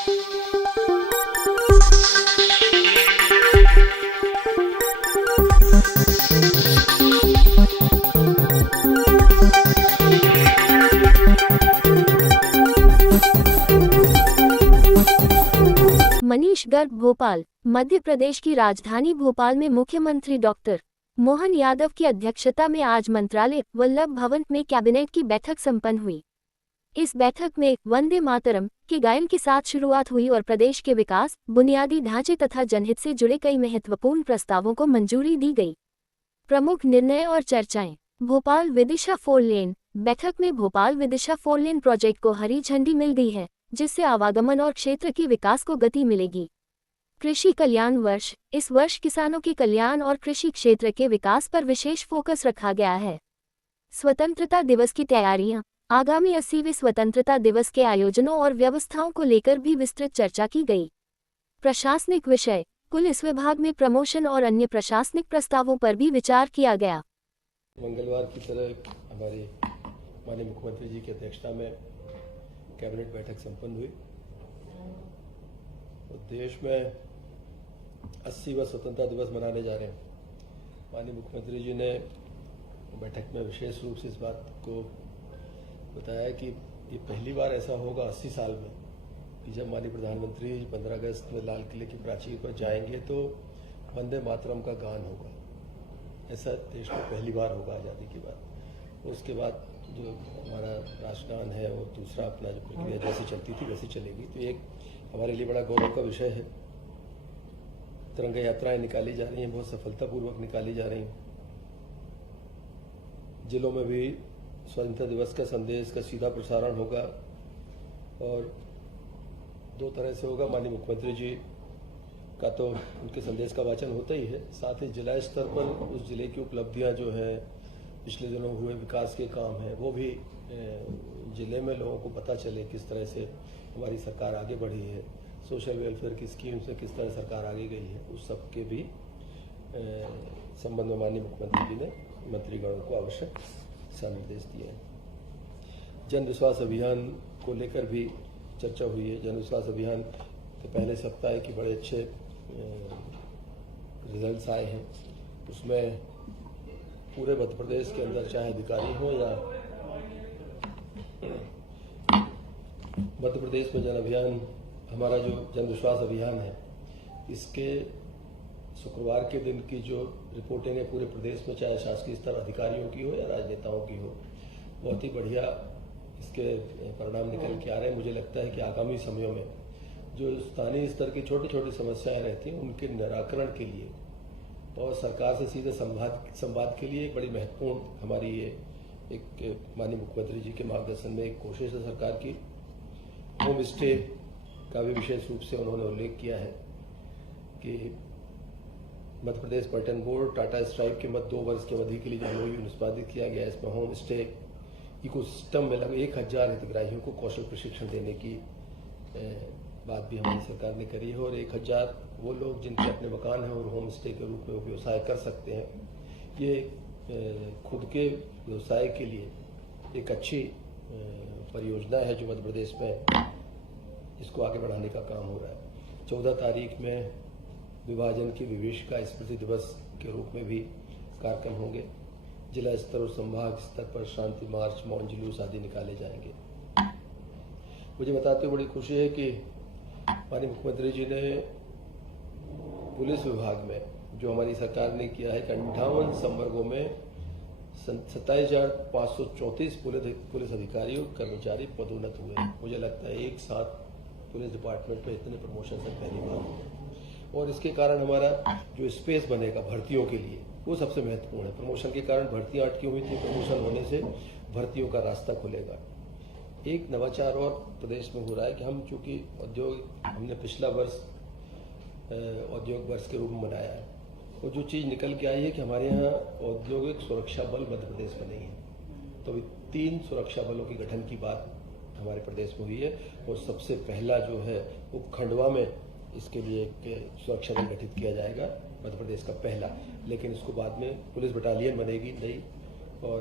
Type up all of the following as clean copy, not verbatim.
मनीष गर्ग भोपाल। मध्य प्रदेश की राजधानी भोपाल में मुख्यमंत्री डॉक्टर मोहन यादव की अध्यक्षता में आज मंत्रालय वल्लभ भवन में कैबिनेट की बैठक संपन्न हुई। इस बैठक में वंदे मातरम के गायन के साथ शुरुआत हुई और प्रदेश के विकास, बुनियादी ढांचे तथा जनहित से जुड़े कई महत्वपूर्ण प्रस्तावों को मंजूरी दी गई। प्रमुख निर्णय और चर्चाएं। भोपाल विदिशा 4 लेन। बैठक में भोपाल विदिशा 4 लेन प्रोजेक्ट को हरी झंडी मिल गई है, जिससे आवागमन और क्षेत्र के विकास को गति मिलेगी। कृषि कल्याण वर्ष। इस वर्ष किसानों के कल्याण और कृषि क्षेत्र के विकास पर विशेष फोकस रखा गया है। स्वतंत्रता दिवस की तैयारियां। आगामी 80वें स्वतंत्रता दिवस के आयोजनों और व्यवस्थाओं को लेकर भी विस्तृत चर्चा की गई। प्रशासनिक विषय। पुलिस विभाग में प्रमोशन और अन्य प्रशासनिक प्रस्तावों पर भी विचार किया गया। मंगलवार की तरह हमारे माननीय मुख्यमंत्री जी की अध्यक्षता में कैबिनेट बैठक संपन्न हुई। तो देश में 80वां स्वतंत्रता दिवस मनाने जा रहे हैं। माननीय मुख्यमंत्री जी ने बैठक में विशेष रूप से इस बात को बताया कि ये पहली बार ऐसा होगा 80 साल में कि जब माननीय प्रधानमंत्री 15 अगस्त में लाल किले की प्राचीर पर जाएंगे तो वंदे मातरम का गान होगा। ऐसा देश में पहली बार होगा आज़ादी के बाद। उसके बाद जो हमारा राष्ट्रगान है और दूसरा अपना जो प्रक्रिया जैसी चलती थी वैसी चलेगी। तो एक हमारे लिए बड़ा गौरव का विषय है। तिरंगा यात्राएं निकाली जा रही हैं, बहुत सफलतापूर्वक निकाली जा रही हैं। जिलों में भी स्वतंत्रता दिवस का संदेश का सीधा प्रसारण होगा और 2 तरह से होगा। माननीय मुख्यमंत्री जी का तो उनके संदेश का वाचन होता ही है, साथ ही जिला स्तर पर उस जिले की उपलब्धियां जो है, पिछले दिनों हुए विकास के काम हैं, वो भी जिले में लोगों को पता चले किस तरह से हमारी सरकार आगे बढ़ी है, सोशल वेलफेयर की स्कीम से किस तरह सरकार आगे गई है। उस सब के भी संबंध में माननीय मुख्यमंत्री जी ने मंत्रीगणों को आवश्यक दिशा निर्देश दिए हैं। जन विश्वास अभियान को लेकर भी चर्चा हुई है। जन विश्वास अभियान के पहले सप्ताह की बड़े अच्छे रिजल्ट्स आए हैं। उसमें पूरे मध्य प्रदेश के अंदर चाहे अधिकारी हो या मध्य प्रदेश में जन अभियान, हमारा जो जन विश्वास अभियान है, इसके शुक्रवार के दिन की जो रिपोर्टिंग है पूरे प्रदेश में, चाहे शासकीय स्तर अधिकारियों की हो या राजनेताओं की हो, बहुत ही बढ़िया इसके परिणाम निकल के आ रहे हैं। मुझे लगता है कि आगामी समयों में जो स्थानीय स्तर की छोटी छोटी समस्याएं रहती हैं उनके निराकरण के लिए और सरकार से सीधे संवाद के लिए एक बड़ी महत्वपूर्ण हमारी ये एक माननीय मुख्यमंत्री जी के मार्गदर्शन में एक कोशिश है सरकार की। होम स्टे का भी विशेष रूप से उन्होंने उल्लेख किया है कि मध्य प्रदेश पर्यटन बोर्ड टाटा स्ट्राइप के मध्य 2 वर्ष की अवधि के लिए जो MOU निष्पादित किया गया, इसमें होम स्टे इकोसिस्टम में लगभग 1000 हितग्राहियों को कौशल प्रशिक्षण देने की बात भी हमारी सरकार ने करी है और 1000 वो लोग जिनके अपने मकान हैं और होम स्टे के रूप में वो व्यवसाय कर सकते हैं। ये खुद के व्यवसाय के लिए एक अच्छी परियोजना है जो मध्य प्रदेश में इसको आगे बढ़ाने का काम हो रहा है। 14 तारीख में विभाजन की विभीषिका स्मृति दिवस के रूप में भी कार्यक्रम होंगे। जिला स्तर और संभाग स्तर पर शांति मार्च, मौन जुलूस आदि निकाले जाएंगे। मुझे बताते हुए बड़ी खुशी है कि माननीय मुख्यमंत्री जी ने पुलिस विभाग में जो हमारी सरकार ने किया है कि 58 संवर्गों में 27,534 पुलिस अधिकारी और कर्मचारी पदोन्नत हुए हैं। मुझे लगता है एक साथ पुलिस डिपार्टमेंट में इतने प्रमोशन से पहली बार हुए और इसके कारण हमारा जो स्पेस बनेगा भर्तियों के लिए वो सबसे महत्वपूर्ण है। प्रमोशन के कारण भर्तियां अटकी हुई थी, प्रमोशन होने से भर्तियों का रास्ता खुलेगा। एक नवाचार और प्रदेश में हो रहा है कि हम चूंकि हमने पिछला वर्ष औद्योगिक वर्ष के रूप में मनाया है और जो चीज़ निकल के आई है कि हमारे यहाँ औद्योगिक सुरक्षा बल मध्य प्रदेश में नहीं है। तो अभी 3 सुरक्षा बलों के गठन की बात हमारे प्रदेश में हुई है और सबसे पहला जो है वो खंडवा में इसके लिए एक सुरक्षा बल गठित किया जाएगा, मध्य प्रदेश का पहला। लेकिन इसको बाद में पुलिस बटालियन बनेगी नई और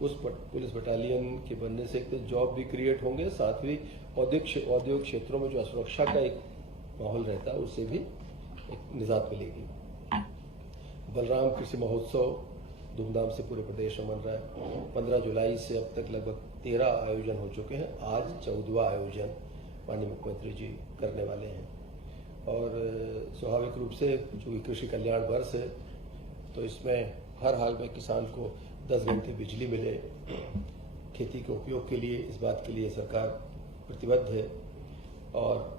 उस पुलिस बटालियन के बनने से एक तो जॉब भी क्रिएट होंगे, साथ ही औद्योगिक क्षेत्रों में जो असुरक्षा का एक माहौल रहता है उससे भी एक निजात मिलेगी। बलराम कृषि महोत्सव धूमधाम से पूरे प्रदेश में मन रहा है। 15 जुलाई से अब तक लगभग 13 आयोजन हो चुके हैं। आज 14वां आयोजन माननीय मुख्यमंत्री जी करने वाले हैं। और स्वाभाविक रूप से जो कृषि कल्याण वर्ष है तो इसमें हर हाल में किसान को 10 घंटे बिजली मिले, खेती के उपयोग के लिए, इस बात के लिए सरकार प्रतिबद्ध है। और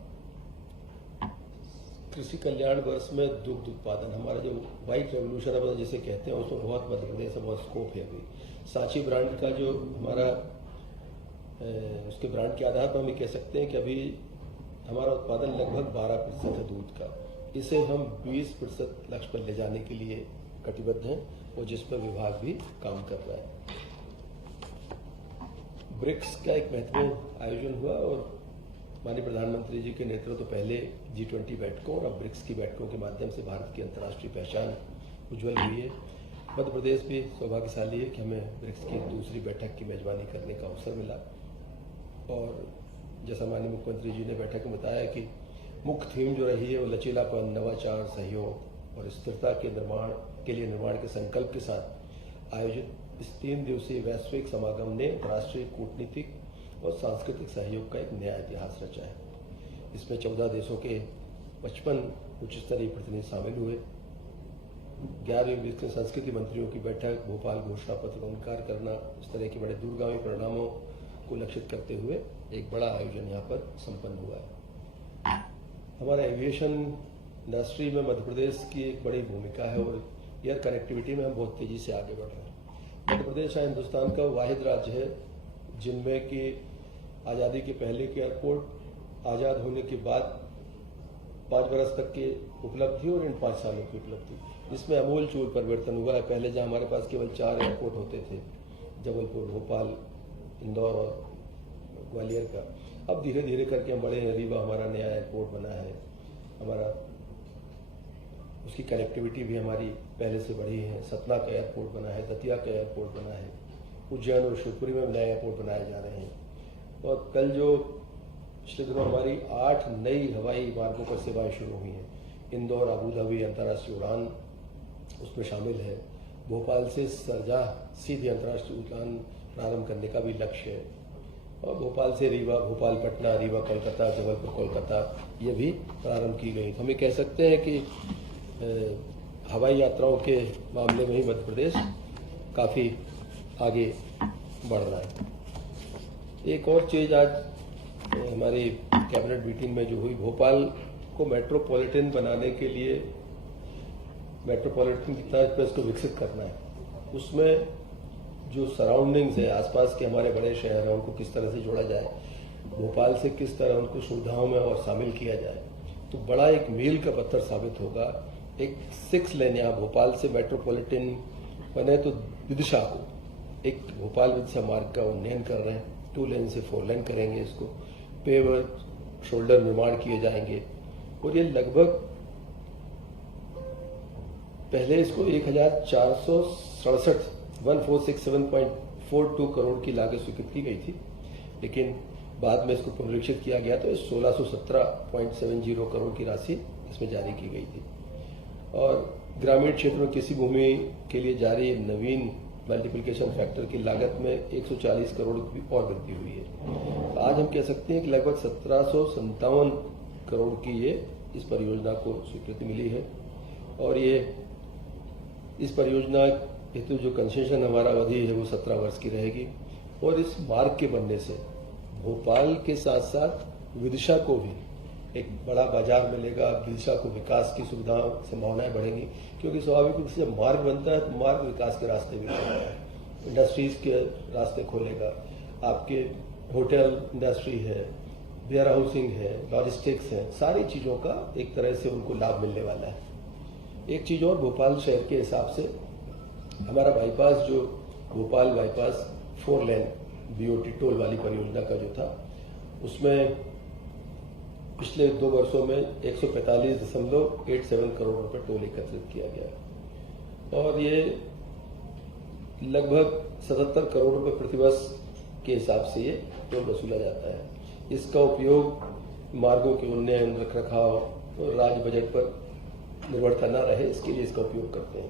कृषि कल्याण वर्ष में दुग्ध उत्पादन, हमारा जो व्हाइट रेवोल्यूशन है जिसे कहते हैं, उसमें बहुत मध्य प्रदेश में बहुत स्कोप है। अभी सांची ब्रांड का जो हमारा उसके ब्रांड के आधार पर हम ये कह सकते हैं कि अभी हमारा उत्पादन लगभग 12% है दूध का। इसे हम 20% लक्ष्य पर ले जाने के लिए कटिबद्ध हैं और जिस पर विभाग भी काम कर रहा है। ब्रिक्स का एक महत्वपूर्ण आयोजन हुआ और माननीय प्रधानमंत्री जी के नेतृत्व तो पहले G20 बैठकों और अब ब्रिक्स की बैठकों के माध्यम से भारत की अंतर्राष्ट्रीय पहचान उज्जवल हुई है। मध्य प्रदेश भी सौभाग्यशाली है कि हमें ब्रिक्स की दूसरी बैठक की मेजबानी करने का अवसर मिला। और जैसा माननीय मुख्यमंत्री जी ने बैठक में बताया कि मुख्य थीम जो रही है वो लचीलापन, नवाचार, सहयोग और स्थिरता के निर्माण के संकल्प के साथ आयोजित इस 3 दिवसीय वैश्विक समागम ने अंतर्राष्ट्रीय कूटनीतिक और सांस्कृतिक सहयोग का एक नया इतिहास रचा है। इसमें 14 देशों के 55 उच्च स्तरीय प्रतिनिधि शामिल हुए। 11वीं विश्व संस्कृति मंत्रियों की बैठक, भोपाल घोषणा पत्र का अंगीकार करना, इस तरह के बड़े दूरगामी परिणामों को लक्षित करते हुए एक बड़ा आयोजन यहाँ पर संपन्न हुआ है। हमारा एविएशन इंडस्ट्री में मध्य प्रदेश की एक बड़ी भूमिका है और एयर कनेक्टिविटी में हम बहुत तेजी से आगे बढ़ रहे हैं। मध्य प्रदेश हिंदुस्तान का वाहिद राज्य है जिनमें कि आज़ादी के पहले के एयरपोर्ट, आज़ाद होने के बाद 5 बरस तक की उपलब्धि और इन 5 सालों की उपलब्धि, इसमें अमूल चूल परिवर्तन हुआ है। पहले जहाँ हमारे पास केवल 4 एयरपोर्ट होते थे, जबलपुर, भोपाल, इंदौर और ग्वालियर का, अब धीरे धीरे करके हम बड़े हैं। रीवा हमारा नया एयरपोर्ट बना है, हमारा उसकी कनेक्टिविटी भी हमारी पहले से बढ़ी है। सतना का एयरपोर्ट बना है, दतिया का एयरपोर्ट बना है, उज्जैन और शिवपुरी में नए एयरपोर्ट बनाए जा रहे हैं। और कल जो पिछले दिनों हमारी 8 नई हवाई मार्गों पर सेवाएं शुरू हुई हैं। इंदौर अबू धाबी अंतर्राष्ट्रीय उड़ान उसमें शामिल है। भोपाल से सरजाह सीधी अंतर्राष्ट्रीय उड़ान प्रारंभ करने का भी लक्ष्य है। और भोपाल से रीवा, भोपाल पटना, रीवा कोलकाता, जबलपुर कोलकाता, ये भी प्रारंभ की गई। तो हम ये कह सकते हैं कि हवाई यात्राओं के मामले में ही मध्य प्रदेश काफ़ी आगे बढ़ रहा है। एक और चीज़ आज हमारी कैबिनेट मीटिंग में जो हुई, भोपाल को मेट्रोपॉलिटन बनाने के लिए मेट्रोपॉलिटन की तर्ज पर इसको विकसित करना है। उसमें जो सराउंडिंग्स है, आसपास के हमारे बड़े शहर हैं, उनको किस तरह से जोड़ा जाए, भोपाल से किस तरह उनको सुविधाओं में और शामिल किया जाए, तो बड़ा एक मील का पत्थर साबित होगा। एक 6 लेन यहाँ भोपाल से मेट्रोपॉलिटन बने तो विदिशा को एक भोपाल विदिशा मार्ग का उन्नयन कर रहे हैं। 2 लेन से 4 लेन करेंगे, इसको पेवर शोल्डर निर्माण किए जाएंगे और ये लगभग पहले इसको 1467.42 करोड़ की लागत स्वीकृत की गई थी, लेकिन बाद में इसको पुनरीक्षित किया गया तो 1617.70 करोड़ की राशि इसमें जारी की गई थी। और ग्रामीण क्षेत्र में किसी भूमि के लिए जारी नवीन मल्टीप्लिकेशन फैक्टर की लागत में 140 करोड़ की और वृद्धि हुई है। तो आज हम कह सकते हैं कि लगभग 1757 करोड़ की ये इस परियोजना को स्वीकृति मिली है। और ये इस परियोजना हेतु जो कंसेशन हमारा अवधि है वो 17 वर्ष की रहेगी। और इस मार्ग के बनने से भोपाल के साथ साथ विदिशा को भी एक बड़ा बाजार मिलेगा। विदिशा को विकास की सुविधाओं संभावनाएं बढ़ेंगी, क्योंकि स्वाभाविक रूप से जब मार्ग बनता है तो मार्ग विकास के रास्ते भी खोलेगा, इंडस्ट्रीज के रास्ते खोलेगा। आपके होटल इंडस्ट्री है, वेयर हाउसिंग है, लॉजिस्टिक्स है, सारी चीज़ों का एक तरह से उनको लाभ मिलने वाला है। एक चीज़ और, भोपाल शहर के हिसाब से हमारा बाईपास जो भोपाल बाईपास 4 लेन BOT टोल वाली परियोजना का जो था, उसमें पिछले 2 वर्षों में 145.87 करोड़ रुपए टोल एकत्रित किया गया। और ये लगभग 77 करोड़ रुपए प्रतिवर्ष के हिसाब से ये टोल वसूला जाता है। इसका उपयोग मार्गों के उन्नयन, रखरखाव और राज्य बजट पर निर्भरता न रहे, इसके लिए इसका उपयोग करते हैं।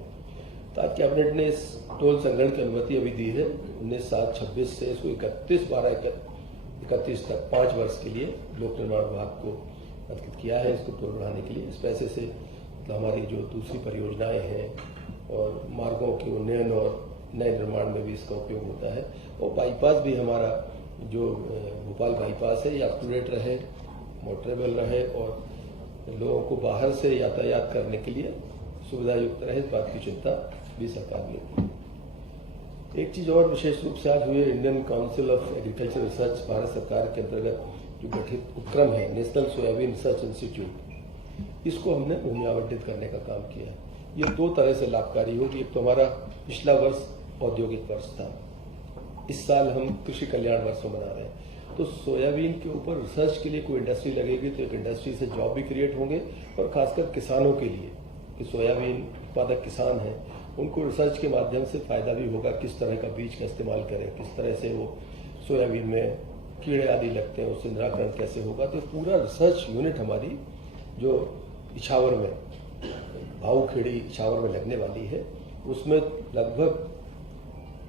तो आज कैबिनेट ने इस टोल संग्रहण की अनुमति अभी दी है 19/7/26 से इसको 31/12/31 तक 5 वर्ष के लिए लोक निर्माण विभाग को अधिकृत किया है इसको टोल बढ़ाने के लिए। इस पैसे से मतलब हमारी जो दूसरी परियोजनाएं हैं और मार्गों के उन्नयन और नए निर्माण में भी इसका उपयोग होता है। और बाईपास भी हमारा जो भोपाल बाईपास है ये अप टू डेट रहे, मोटरेबल रहे और लोगों को बाहर से यातायात करने के लिए सुविधा युक्त रहे, इस बात की चिंता भी सरकार लेती है। एक चीज और विशेष रूप से आज हुई, Indian council of agriculture research Bharat सरकार के अंतर्गत जो गठित उपक्रम है नेशनल सोयाबीन रिसर्च इंस्टीट्यूट, इसको हमने भूमि आवंटित करने का काम किया है। ये 2 तरह से लाभकारी होगी। एक तो हमारा पिछला वर्ष औद्योगिक वर्ष था, इस साल हम कृषि कल्याण वर्ष मना रहे हैं, तो सोयाबीन के ऊपर रिसर्च के लिए कोई इंडस्ट्री लगेगी तो एक इंडस्ट्री से जॉब भी क्रिएट होंगे और खासकर किसानों के लिए कि सोयाबीन उत्पादक किसान हैं उनको रिसर्च के माध्यम से फायदा भी होगा, किस तरह का बीज का इस्तेमाल करें, किस तरह से वो सोयाबीन में कीड़े आदि लगते हैं उससे निराकरण कैसे होगा। तो पूरा रिसर्च यूनिट हमारी जो इछावर में भाऊखेड़ी इछावर में लगने वाली है उसमें लगभग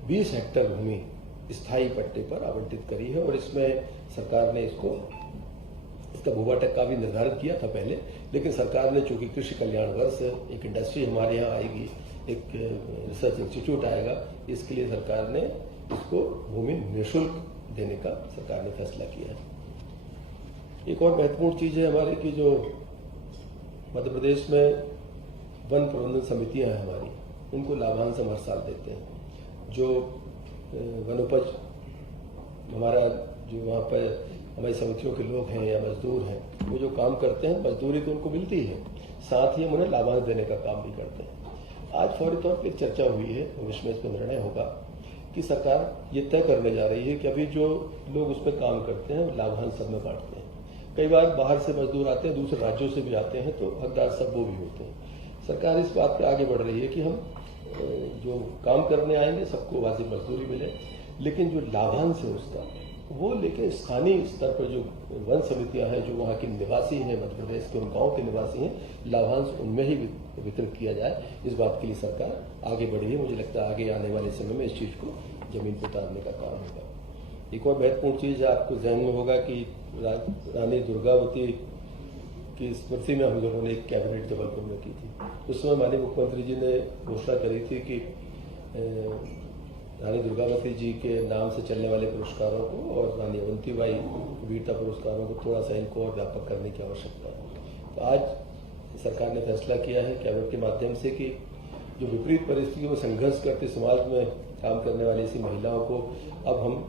20 हेक्टेयर भूमि स्थायी पट्टे पर आवंटित करी है और इसमें सरकार ने इसका भूभाटक का भी निर्धारित किया था पहले, लेकिन सरकार ने चूंकि कृषि कल्याण वर्ष एक इंडस्ट्री हमारे यहाँ आएगी, एक रिसर्च इंस्टीट्यूट आएगा, इसके लिए सरकार ने इसको भूमि निःशुल्क देने का सरकार ने फैसला किया है। एक और महत्वपूर्ण चीज है हमारे की जो मध्य प्रदेश में वन प्रबंधन समितियां हैं हमारी, उनको लाभांश हम हर साल देते हैं। जो वनोपज हमारा जो वहाँ पर हमारी समितियों के लोग हैं या मजदूर हैं वो जो काम करते हैं मजदूरी तो उनको मिलती है, साथ ही हम उन्हें लाभांश देने का काम भी करते हैं। आज फौरी तौर पर चर्चा हुई है, भविष्य में इस पर निर्णय होगा कि सरकार ये तय करने जा रही है कि अभी जो लोग उस पर काम करते हैं लाभांश सब में बांटते हैं। कई बार बाहर से मजदूर आते हैं, दूसरे राज्यों से भी आते हैं, तो हकदार सब वो भी होते हैं। सरकार इस बात पर आगे बढ़ रही है कि हम जो काम करने आएंगे सबको वाजिब मजदूरी मिले, लेकिन जो लाभांश है उसका वो लेके स्थानीय स्तर पर जो वन समितियां हैं जो वहाँ के निवासी हैं, मध्य प्रदेश के उन गाँव के निवासी हैं, लाभांश उनमें ही वितरित किया जाए, इस बात के लिए सरकार आगे बढ़ी है। मुझे लगता है आगे आने वाले समय में इस चीज को जमीन पर उतारने का काम होगा। एक और महत्वपूर्ण चीज आपको ध्यान में होगा कि रानी दुर्गावती की स्मृति में हम लोगों ने एक कैबिनेट जबलपुर में की थी। उस समय माननीय मुख्यमंत्री जी ने घोषणा करी थी कि रानी दुर्गावती जी के नाम से चलने वाले पुरस्कारों को और रानी अवंतीबाई वीरता पुरस्कारों को थोड़ा सा इनको और व्यापक करने की आवश्यकता है। तो आज सरकार ने फैसला किया है कैबिनेट के माध्यम से कि जो विपरीत परिस्थितियों में संघर्ष करते समाज में काम करने वाली ऐसी महिलाओं को अब हम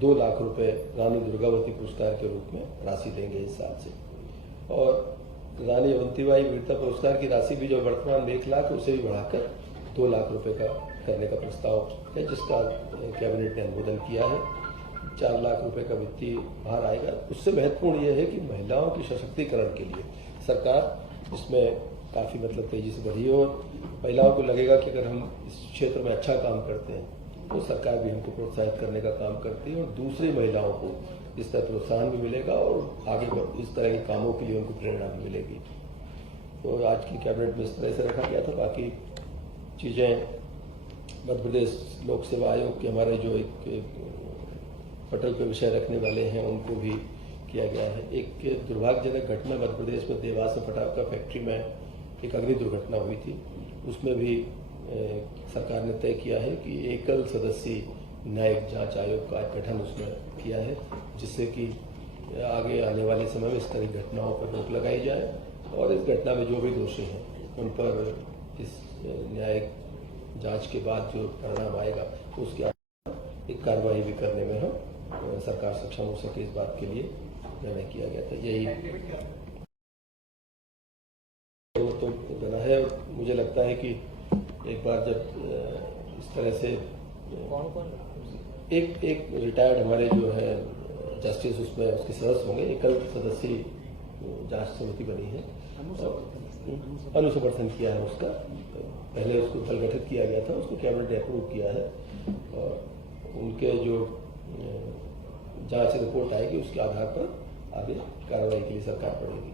2 लाख रुपए रानी दुर्गावती पुरस्कार के रूप में राशि देंगे इस साल से, और रानी अवंतीबाई वीरता पुरस्कार की राशि भी जो वर्तमान 1 लाख उसे भी बढ़ाकर 2 लाख रुपए का करने का प्रस्ताव है, जिसका कैबिनेट ने अनुमोदन किया है। 4 लाख रुपए का वित्तीय भार आएगा। उससे महत्वपूर्ण यह है कि महिलाओं के सशक्तिकरण के लिए सरकार इसमें काफी मतलब तेजी से बढ़ी है और महिलाओं को लगेगा कि अगर हम इस क्षेत्र में अच्छा काम करते हैं तो सरकार भी हमको प्रोत्साहित करने का काम करती है और दूसरी महिलाओं को इस तरह प्रोत्साहन भी मिलेगा और आगे इस तरह के कामों के लिए उनको प्रेरणा भी मिलेगी। तो आज की कैबिनेट में इस तरह से रखा गया था। बाकी चीजें मध्य प्रदेश लोक सेवा आयोग के हमारे जो एक पटल पे विषय रखने वाले हैं उनको भी किया गया है। एक दुर्भाग्यजनक घटना मध्य प्रदेश में देवास में पटाखा फैक्ट्री में एक अग्नि दुर्घटना हुई थी, उसमें भी सरकार ने तय किया है कि एकल सदस्यीय न्यायिक जांच आयोग का गठन उसमें किया है, जिससे कि आगे आने वाले समय में इस तरह की घटनाओं पर रोक लगाई जाए और इस घटना में जो भी दोषी हैं उन पर इस न्यायिक जांच के बाद जो परिणाम आएगा उसके एक कार्रवाई भी करने में हम सरकार सक्षम हो सके, इस बात के लिए निर्णय किया गया था। यही तो बना है। मुझे लगता है कि एक बार जब इस तरह से एक रिटायर्ड हमारे जो है जस्टिस उसमें उसके सदस्य होंगे, एकल सदस्यीय जांच समिति बनी है, अनुसमर्थन किया है उसका। पहले उसको दल गठित किया गया था, उसको कैबिनेट ने अप्रूव किया है और उनके जो जांच रिपोर्ट आएगी उसके आधार पर आगे कार्रवाई के लिए सरकार बढ़ेगी।